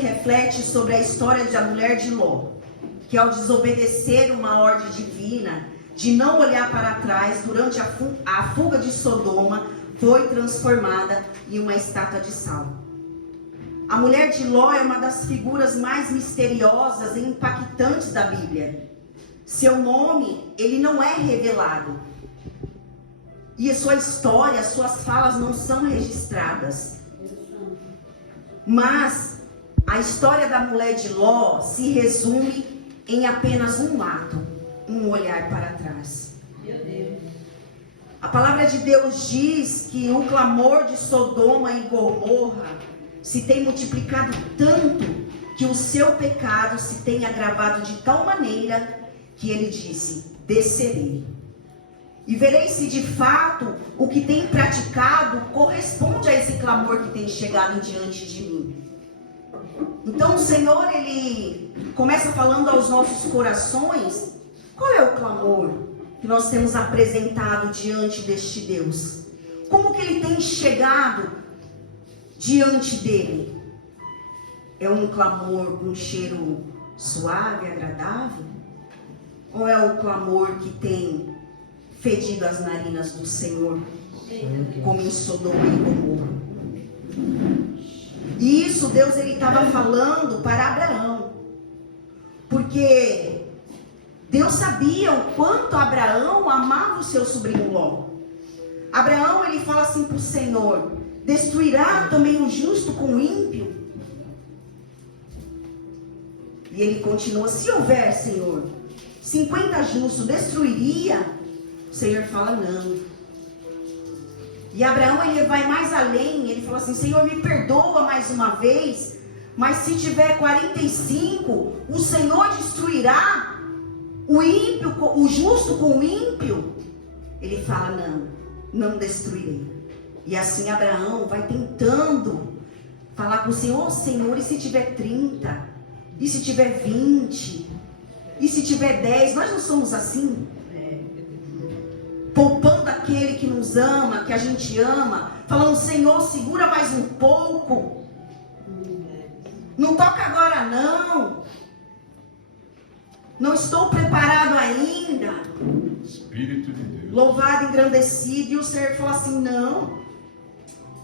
reflete sobre a história da mulher de Ló, que ao desobedecer uma ordem divina, de não olhar para trás durante a fuga de Sodoma, foi transformada em uma estátua de sal. A mulher de Ló é uma das figuras mais misteriosas e impactantes da Bíblia. Seu nome, ele não é revelado. E a sua história, suas falas não são registradas. Mas a história da mulher de Ló se resume em apenas um ato, um olhar para trás. A palavra de Deus diz que o clamor de Sodoma e Gomorra se tem multiplicado tanto que o seu pecado se tem agravado de tal maneira que ele disse: descerei e verei se de fato o que tem praticado corresponde a esse clamor que tem chegado diante de mim. Então o Senhor, ele começa falando aos nossos corações: qual é o clamor que nós temos apresentado diante deste Deus? Como que ele tem chegado diante dele? É um clamor com cheiro suave, agradável? Ou é o clamor que tem fedido as narinas do Senhor, como em Sodoma e Gomorra? E isso Deus ele estava falando para Abraão, porque Deus sabia o quanto Abraão amava o seu sobrinho Ló. Abraão ele fala assim para o Senhor: destruirá também o justo com o ímpio? E ele continua: se houver, Senhor, 50 justos, destruiria? O Senhor fala: não. E Abraão ele vai mais além, ele fala assim: Senhor, me perdoa mais uma vez, mas se tiver 45, o Senhor destruirá o ímpio, o justo com o ímpio? Ele fala: não, não destruirei. E assim Abraão vai tentando falar com o Senhor: Senhor, e se tiver 30? E se tiver 20? E se tiver 10? Nós não somos assim? Poupando aquele que nos ama, que a gente ama, falando: Senhor, segura mais um pouco, não toca agora não, não estou preparado ainda. Espírito de Deus. Louvado, engrandecido. E o Senhor falou assim: não,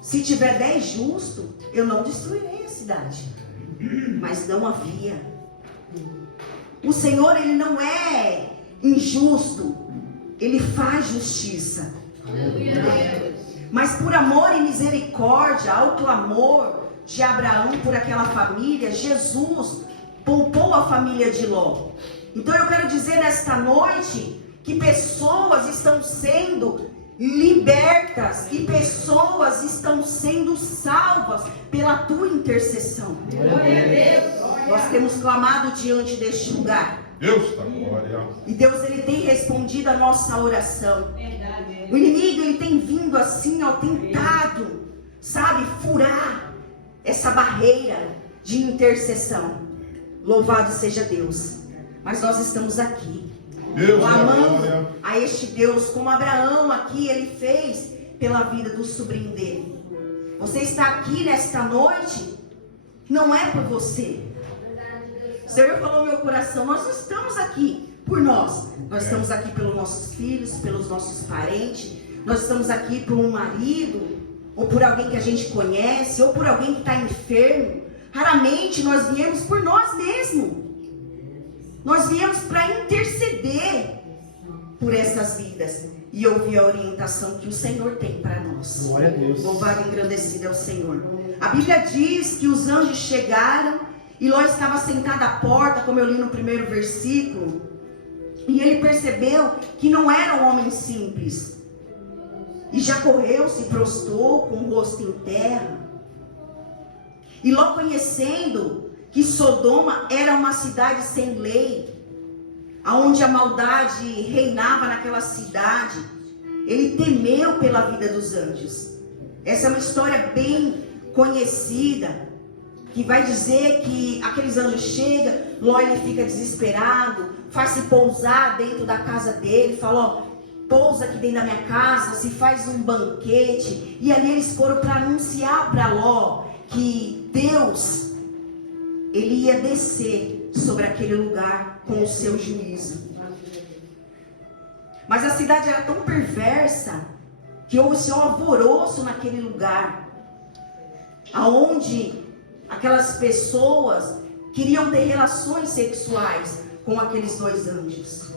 se tiver 10 justos, eu não destruirei a cidade. Mas não havia. O Senhor, ele não é injusto, ele faz justiça. Mas por amor e misericórdia, ao clamor de Abraão por aquela família, Jesus poupou a família de Ló. Então eu quero dizer nesta noite que pessoas estão sendo libertas e pessoas estão sendo salvas pela tua intercessão. Nós temos clamado diante deste lugar. Deus da glória. E Deus ele tem respondido a nossa oração. O inimigo ele tem vindo assim, ó, tentado, sabe, furar essa barreira de intercessão. Louvado seja Deus. Mas nós estamos aqui, clamando a este Deus, como Abraão aqui ele fez pela vida do sobrinho dele. Você está aqui nesta noite, não é por você. O Senhor falou no meu coração: nós não estamos aqui por nós. Nós estamos aqui pelos nossos filhos, pelos nossos parentes. Nós estamos aqui por um marido, ou por alguém que a gente conhece, ou por alguém que está enfermo. Raramente nós viemos por nós mesmos. Nós viemos para interceder por essas vidas e ouvir a orientação que o Senhor tem para nós. Glória a Deus. Louvado e engrandecido é o Senhor. A Bíblia diz que os anjos chegaram e Ló estava sentado à porta, como eu li no primeiro versículo, e ele percebeu que não era um homem simples. E já correu, se prostrou com o rosto em terra. E Ló, conhecendo que Sodoma era uma cidade sem lei, aonde a maldade reinava naquela cidade, ele temeu pela vida dos anjos. Essa é uma história bem conhecida, que vai dizer que aqueles anjos chegam, Ló ele fica desesperado, faz-se pousar dentro da casa dele, fala: ó, pousa aqui dentro da minha casa, se faz um banquete. E ali eles foram para anunciar para Ló que Deus ele ia descer sobre aquele lugar com o seu juízo. Mas a cidade era tão perversa que houve um alvoroço naquele lugar, aonde aquelas pessoas queriam ter relações sexuais com aqueles dois anjos.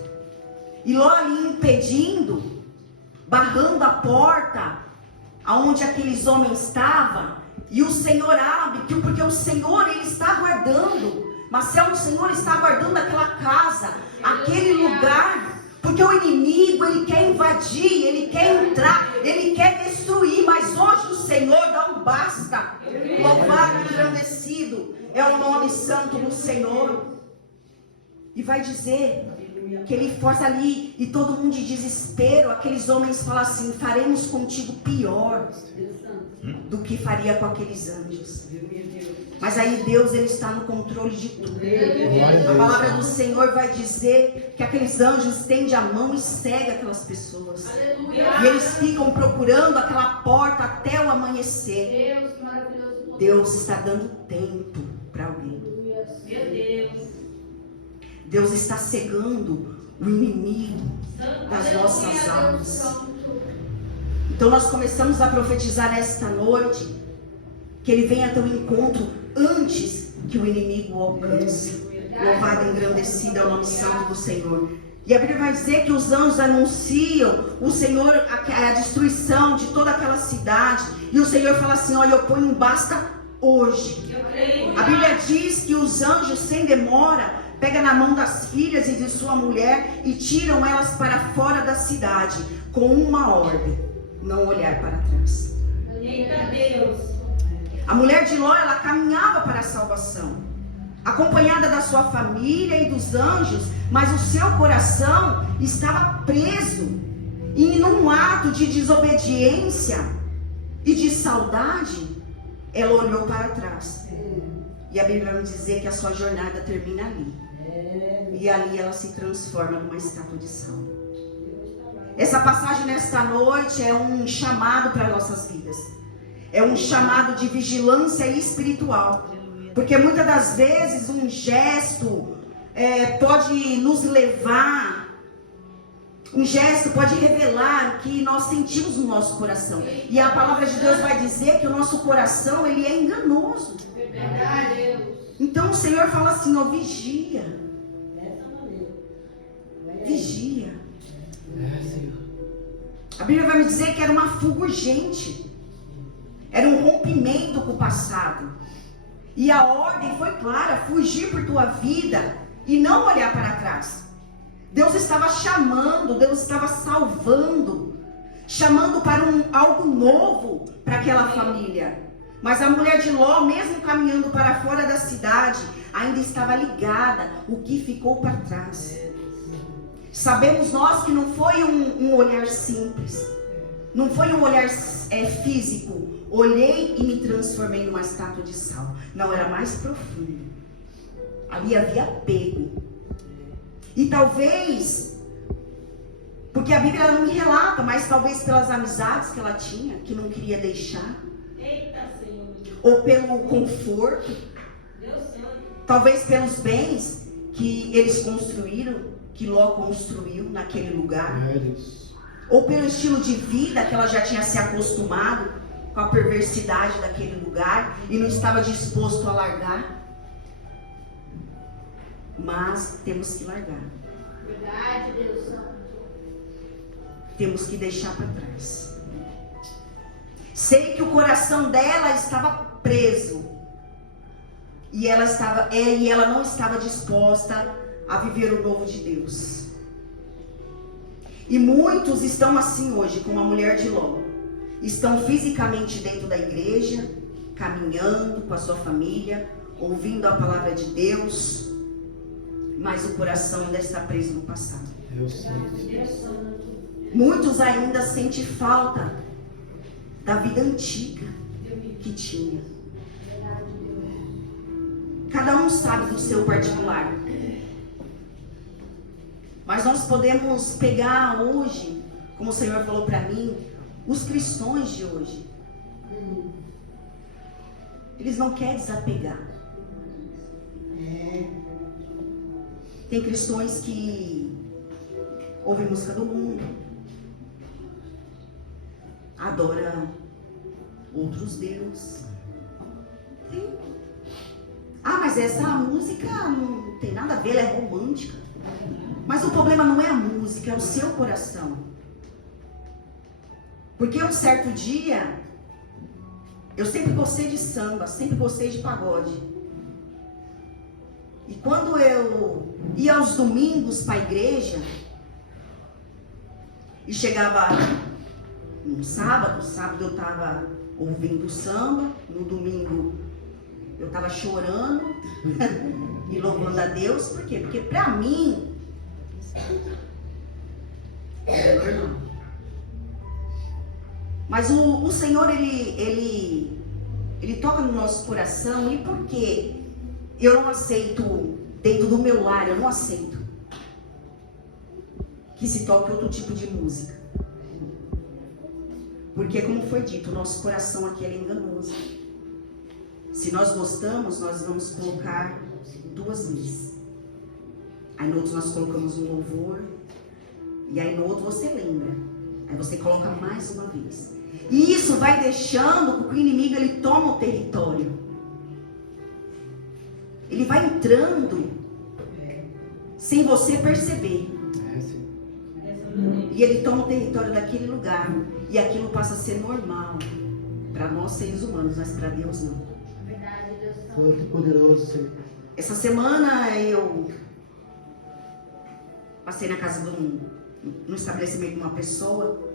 E Ló ali impedindo, barrando a porta aonde aqueles homens estavam. E o Senhor abre, porque o Senhor, ele está guardando. Marcelo, o Senhor está guardando aquela casa, aquele lugar. Porque o inimigo, ele quer invadir, ele quer entrar, ele quer destruir. Mas hoje o Senhor dá um basta. Louvado e engrandecido é o nome santo do Senhor. E vai dizer que ele força ali, e todo mundo de desespero, aqueles homens falam assim: faremos contigo pior do que faria com aqueles anjos. Mas aí Deus, ele está no controle de tudo. A palavra do Senhor vai dizer que aqueles anjos estendem a mão e seguem aquelas pessoas. E eles ficam procurando aquela porta até o amanhecer. Deus está dando tempo para alguém. Deus está cegando o inimigo das nossas almas. Então nós começamos a profetizar nesta noite que ele venha ter um encontro antes que o inimigo o alcance. Louvado e engrandecido é o nome santo do Senhor. E a Bíblia vai dizer que os anjos anunciam o Senhor, a destruição de toda aquela cidade. E o Senhor fala assim: olha, eu ponho um basta hoje. A Bíblia diz que os anjos, sem demora, pegam na mão das filhas e de sua mulher e tiram elas para fora da cidade, com uma ordem: não olhar para trás. Eita Deus. A mulher de Ló, ela caminhava para a salvação, acompanhada da sua família e dos anjos, mas o seu coração estava preso. E num ato de desobediência e de saudade, ela olhou para trás. E a Bíblia vai dizer que a sua jornada termina ali. E ali ela se transforma numa estátua de sal. Essa passagem nesta noite é um chamado para nossas vidas. É um chamado de vigilância espiritual. Porque muitas das vezes um gesto pode nos levar, um gesto pode revelar o que nós sentimos no nosso coração. E a palavra de Deus vai dizer que o nosso coração, ele é enganoso. Então o Senhor fala assim: ó, vigia. Vigia. A Bíblia vai me dizer que era uma fuga urgente. Era um rompimento com o passado. E a ordem foi clara: fugir por tua vida e não olhar para trás. Deus estava chamando, Deus estava salvando, chamando para algo novo para aquela família. Mas a mulher de Ló, mesmo caminhando para fora da cidade, ainda estava ligada o que ficou para trás. Sabemos nós que não foi um olhar simples, não foi um olhar físico. Olhei e me transformei numa estátua de sal. Não, era mais profundo. Ali havia apego. E talvez, porque a Bíblia não me relata, mas talvez pelas amizades que ela tinha, que não queria deixar. Ou pelo conforto. Talvez pelos bens que eles construíram, que Ló construiu naquele lugar. Ou pelo estilo de vida que ela já tinha se acostumado com a perversidade daquele lugar e não estava disposto a largar. Mas temos que largar. Verdade, Deus. Temos que deixar para trás. Sei que o coração dela estava preso e ela não estava disposta a viver o novo de Deus. E muitos estão assim hoje, como a mulher de Ló. Estão fisicamente dentro da igreja, caminhando com a sua família, ouvindo a palavra de Deus, mas o coração ainda está preso no passado. Muitos ainda sentem falta da vida antiga que tinha. Cada um sabe do seu particular. Mas nós podemos pegar hoje, como o Senhor falou para mim, os cristãos de hoje. Eles não querem desapegar. Tem cristãos que ouvem música do mundo, adora outros deuses. Tem. Ah, mas essa música não tem nada a ver, ela é romântica. Mas o problema não é a música, é o seu coração. Porque um certo dia, eu sempre gostei de samba, sempre gostei de pagode. E quando eu ia aos domingos para a igreja, e chegava no sábado eu estava ouvindo samba, no domingo eu estava chorando e louvando a Deus. Por quê? Porque para mim era normal. Mas o Senhor, Ele toca no nosso coração. E por que eu não aceito, dentro do meu lar, eu não aceito que se toque outro tipo de música? Porque, como foi dito, o nosso coração aqui é enganoso. Se nós gostamos, nós vamos colocar 2 vezes. Aí no outro nós colocamos um louvor. E aí no outro você lembra. Aí você coloca mais uma vez. E isso vai deixando que o inimigo ele toma o território. Ele vai entrando sem você perceber. E ele toma o território daquele lugar. E aquilo passa a ser normal para nós seres humanos, mas para Deus não. Verdade, Deus Santo e poderoso, Senhor. Essa semana eu passei na casa no estabelecimento de uma pessoa.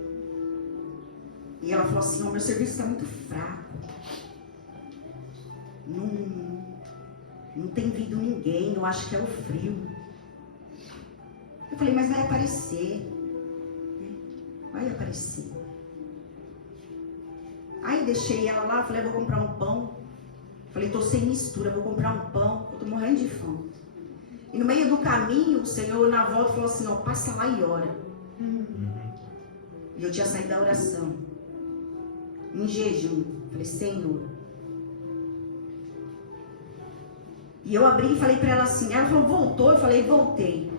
E ela falou assim: meu serviço está muito fraco. Não tem vindo ninguém, eu acho que é o frio. Eu falei: mas vai aparecer. Vai aparecer. Aí deixei ela lá, falei: vou comprar um pão. Falei: tô sem mistura, vou comprar um pão, eu tô morrendo de fome. E no meio do caminho, o Senhor na volta falou assim: ó, passa lá e ora. E eu tinha saído da oração, em jejum. Falei: Senhor. E eu abri e falei para ela assim. Ela falou: voltou? Eu falei: voltei.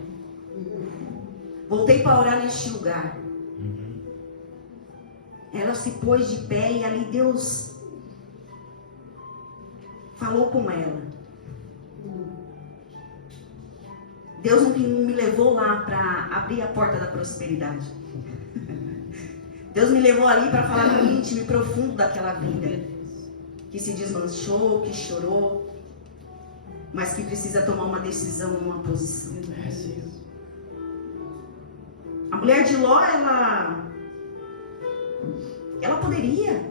Voltei para orar neste lugar. Ela se pôs de pé e ali Deus falou com ela. Deus não me levou lá para abrir a porta da prosperidade. Deus me levou ali para falar no íntimo e profundo daquela vida que se desmanchou, que chorou, mas que precisa tomar uma decisão, uma posição. A mulher de Ló, ela poderia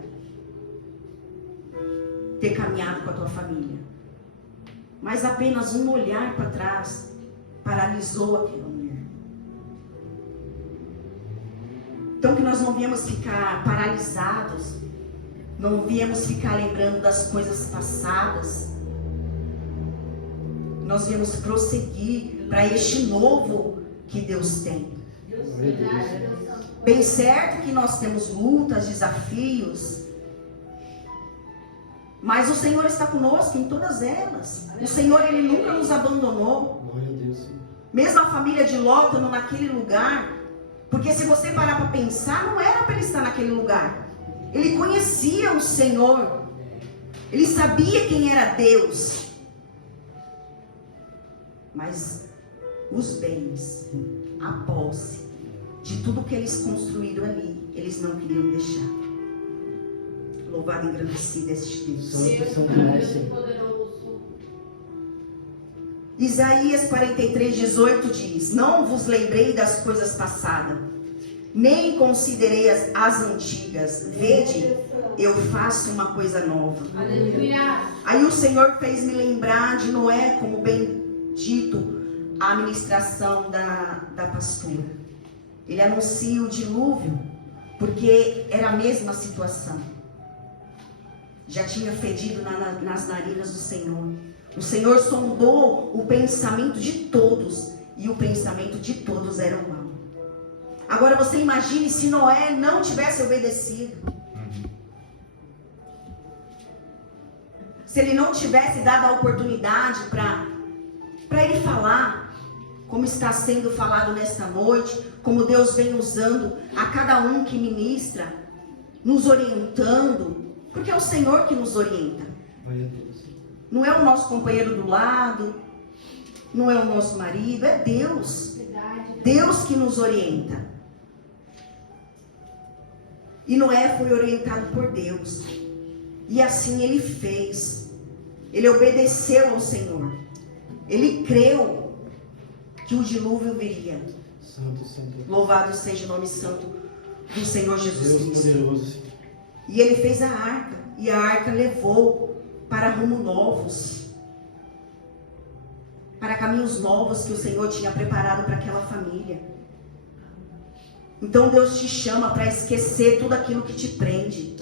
ter caminhado com a tua família, mas apenas um olhar para trás paralisou aquela mulher. Então que nós não viemos ficar paralisados, não viemos ficar lembrando das coisas passadas. Nós viemos prosseguir para este novo que Deus tem. Bem certo que nós temos lutas, desafios, mas o Senhor está conosco em todas elas. O Senhor, Ele nunca nos abandonou. Glória a Deus. Mesmo a família de Ló estando naquele lugar, porque se você parar para pensar, não era para ele estar naquele lugar. Ele conhecia o Senhor, ele sabia quem era Deus, mas os bens, a posse de tudo que eles construíram ali, eles não queriam deixar. Louvado e engrandecido este Deus. Isaías 43:18 diz: não vos lembrei das coisas passadas, nem considerei as antigas. Vede, eu faço uma coisa nova. Aleluia. Aí o Senhor fez me lembrar de Noé, como bem dito a ministração da pastora. Ele anuncia o dilúvio, porque era a mesma situação. Já tinha fedido nas narinas do Senhor. O Senhor sondou o pensamento de todos, e o pensamento de todos era o mal. Agora você imagine se Noé não tivesse obedecido. Se ele não tivesse dado a oportunidade para ele falar. como está sendo falado nesta noite, como Deus vem usando a cada um que ministra, nos orientando, porque é o Senhor que nos orienta. Não é o nosso companheiro do lado, não é o nosso marido, é Deus. Deus que nos orienta. E Noé foi orientado por Deus. E assim ele fez. Ele obedeceu ao Senhor. Ele creu que o dilúvio viria. Santo, santo. Louvado seja o nome santo do Senhor Jesus Deus Cristo. poderoso. E ele fez a arca. E a arca levou para rumos novos. Para caminhos novos que o Senhor tinha preparado para aquela família. Então Deus te chama para esquecer tudo aquilo que te prende.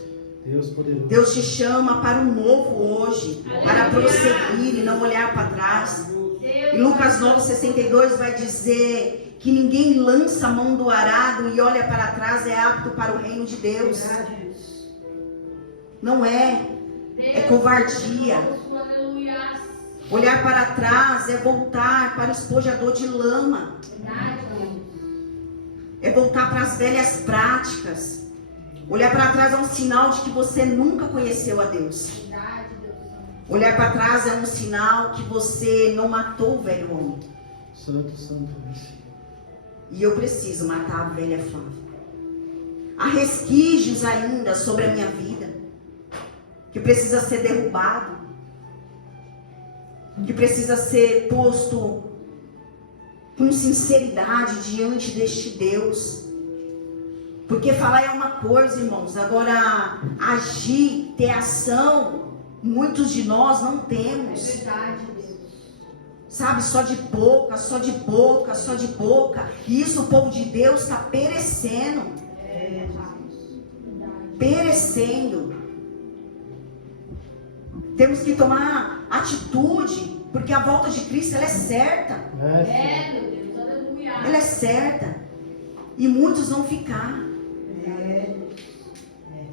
Deus poderoso. Deus te chama para um novo hoje, para prosseguir e não olhar para trás. Em Lucas 9:62 vai dizer que ninguém lança a mão do arado e olha para trás é apto para o reino de Deus. Não é, é covardia. Olhar para trás é voltar para o espojador de lama. É voltar para as velhas práticas. Olhar para trás é um sinal de que você nunca conheceu a Deus. Olhar para trás é um sinal que você não matou o velho homem. Santo, santo. E eu preciso matar a velha Flávia. Há resquícios ainda sobre a minha vida que precisa ser derrubado, que precisa ser posto com sinceridade diante deste Deus. Porque falar é uma coisa, irmãos, agora agir, ter ação, muitos de nós não temos. É verdade, Deus. Sabe, só de boca, só de boca, só de boca. E isso o povo de Deus está perecendo. Perecendo. Temos que tomar atitude, porque a volta de Cristo ela é certa. É, meu Deus, aleluia. Ela é certa. E muitos vão ficar.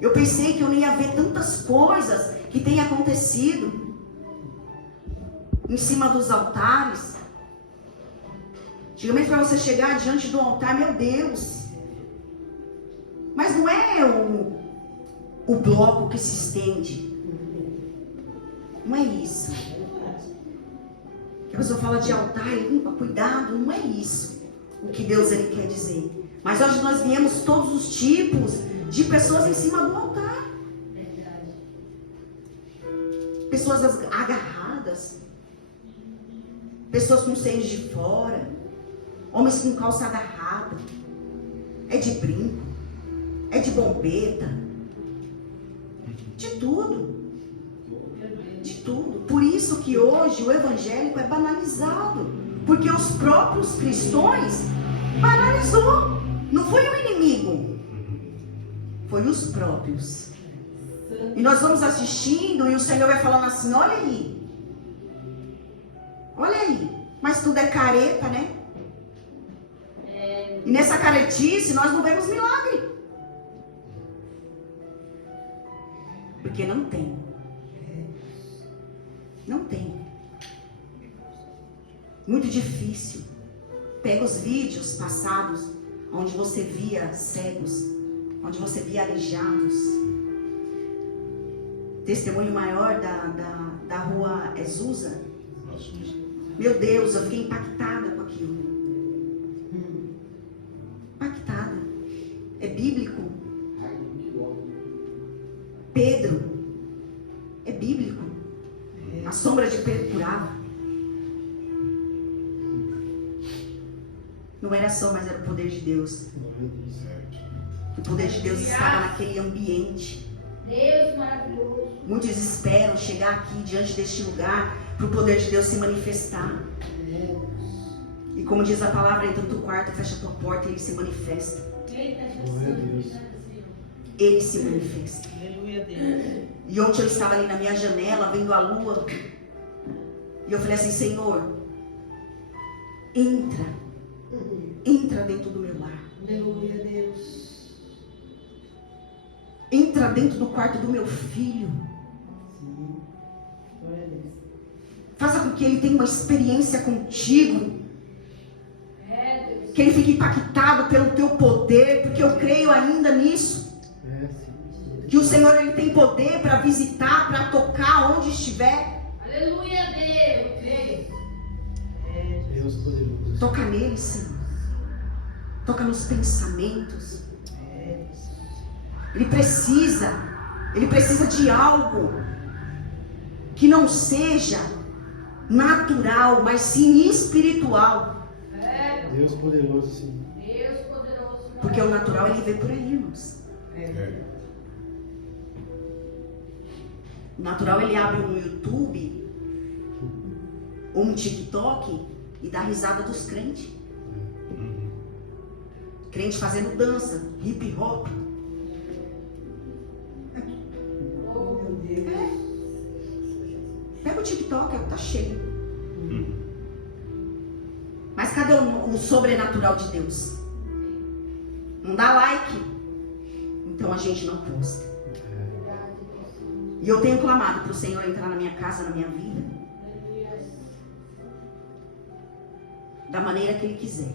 Eu pensei que eu não ia ver tantas coisas que têm acontecido em cima dos altares. Antigamente, para você chegar diante do altar, meu Deus. Mas não é o bloco que se estende. Não é isso. Que a pessoa fala de altar, limpa, cuidado, não é isso o que Deus ele quer dizer. Mas hoje nós viemos todos os tipos de pessoas em cima do altar. Pessoas agarradas, pessoas com seios de fora, homens com calça agarrada, é de brinco, é de bombeta, de tudo. De tudo. Por isso que hoje o evangélico é banalizado. Porque os próprios cristãos banalizou. Não foi o inimigo. Foi os próprios. E nós vamos assistindo e o Senhor vai falando assim, olha aí. Olha aí. Mas tudo é careta, né? E nessa caretice nós não vemos milagre. Porque não tem. Não tem. Muito difícil. Pega os vídeos passados, onde você via cegos, onde você via aleijados. Testemunho maior da rua Azusa. Meu Deus, eu fiquei impactada com aquilo. Impactada. É bíblico. Pedro. É bíblico. A sombra de Pedro curava. Não era só, mas era o poder de Deus. O poder de Deus estava naquele ambiente. Deus maravilhoso. Muitos esperam chegar aqui diante deste lugar para o poder de Deus se manifestar. E como diz a palavra, entra no teu quarto, fecha a tua porta e ele se manifesta. Ele se manifesta. E ontem eu estava ali na minha janela, vendo a lua. E eu falei assim, Senhor, entra dentro do meu lar. Aleluia, Deus. Entra dentro do quarto do meu filho. Faça com que ele tenha uma experiência contigo. que Ele fique impactado pelo teu poder, porque eu creio ainda nisso. É, sim. Que o Senhor Ele tem poder para visitar, para tocar onde estiver. Aleluia, Deus. Creio. Deus poderoso. Toca nele, Senhor. Toca nos pensamentos. Ele precisa de algo que não seja natural, mas sim espiritual. Deus poderoso, sim. Deus poderoso. Porque o natural ele vê por aí, irmãos. É. O natural ele abre um YouTube ou um TikTok e dá risada dos crentes. Uhum. Crente fazendo dança, hip hop. Pega o TikTok, tá cheio. Uhum. Mas cadê o sobrenatural de Deus? Não dá like. Então a gente não posta. E eu tenho clamado para o Senhor entrar na minha casa, na minha vida, da maneira que Ele quiser.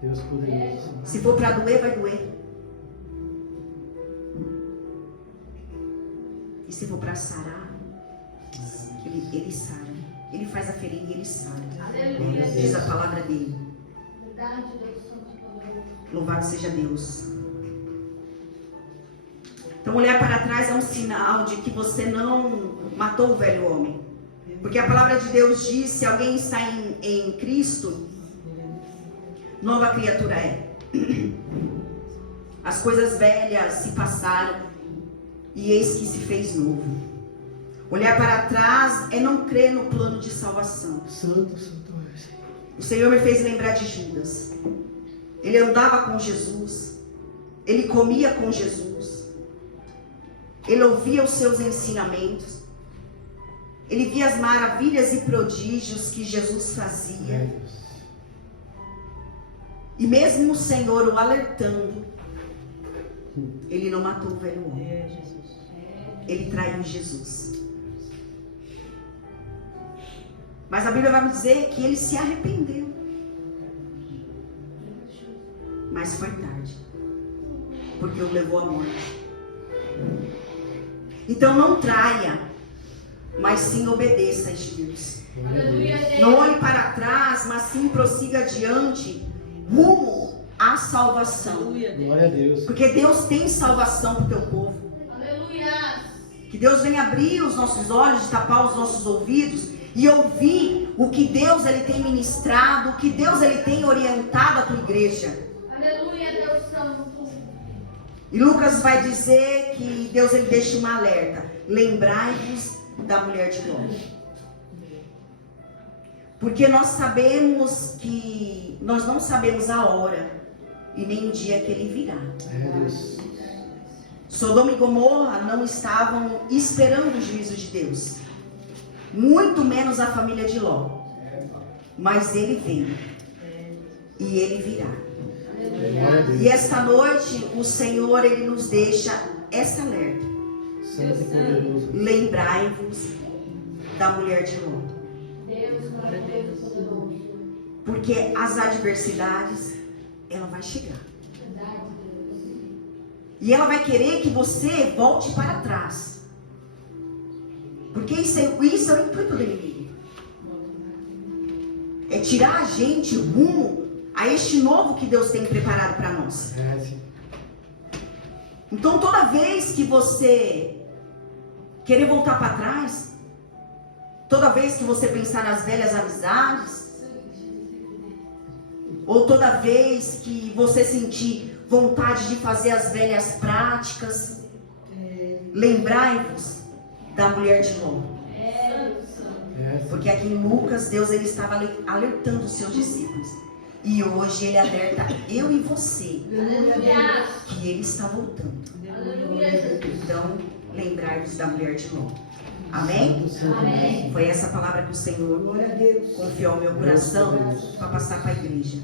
Deus poderoso, sim. Se for para doer, vai doer. E se for para sarar, ele sara. Ele faz a ferida e Ele sara. Aleluia, Diz a Deus. palavra dele. Verdade, Deus Santo e poderoso. Louvado seja Deus. Então olhar para trás é um sinal de que você não matou o velho homem. Porque a palavra de Deus diz, se alguém está em Cristo, nova criatura é. As coisas velhas se passaram e eis que se fez novo. Olhar para trás é não crer no plano de salvação. Santo, santo é, Senhor. O Senhor me fez lembrar de Judas. Ele andava com Jesus. Ele comia com Jesus. Ele ouvia os seus ensinamentos. Ele via as maravilhas e prodígios que Jesus fazia. É, Deus. E mesmo o Senhor o alertando, ele não matou o velho homem. É, Jesus. Ele traiu Jesus. Mas a Bíblia vai me dizer que ele se arrependeu. Mas foi tarde. Porque o levou à morte. Então não traia, mas sim obedeça a este Deus. Aleluia, Deus. Não olhe para trás, mas sim prossiga adiante, rumo à salvação. Glória a Deus. Porque Deus tem salvação para o teu povo. Aleluia. Que Deus venha abrir os nossos olhos, tapar os nossos ouvidos e ouvir o que Deus ele tem ministrado, o que Deus ele tem orientado a tua igreja. Aleluia, Deus Santo. E Lucas vai dizer que Deus ele deixa uma alerta: lembrai-vos da mulher de Ló. Porque nós não sabemos a hora e nem o dia que ele virá. É, Deus. Sodoma e Gomorra não estavam esperando o juízo de Deus, muito menos a família de Ló. Mas ele veio e ele virá. Glória a Deus. E esta noite o Senhor ele nos deixa essa alerta: Santo e poderoso. lembrai-vos da mulher de Ló. Deus maravilhoso, poderoso. Porque as adversidades ela vai chegar. Verdade, Deus. E ela vai querer que você volte para trás. Porque isso é o intuito do inimigo. É tirar a gente rumo a este novo que Deus tem preparado para nós. É, sim. Então toda vez que você querer voltar para trás, toda vez que você pensar nas velhas amizades, ou toda vez que você sentir vontade de fazer as velhas práticas, lembrai-vos da mulher de Ló. É, Deus Santo. É, sim. Porque aqui em Lucas, Deus ele estava alertando os seus discípulos. E hoje ele alerta eu e você Aleluia. que ele está voltando. Aleluia, Jesus. Então, lembrai-vos da mulher de Ló. Amém? Santo, santo. Amém. Foi essa palavra que o Senhor confiou ao meu coração para passar para a igreja.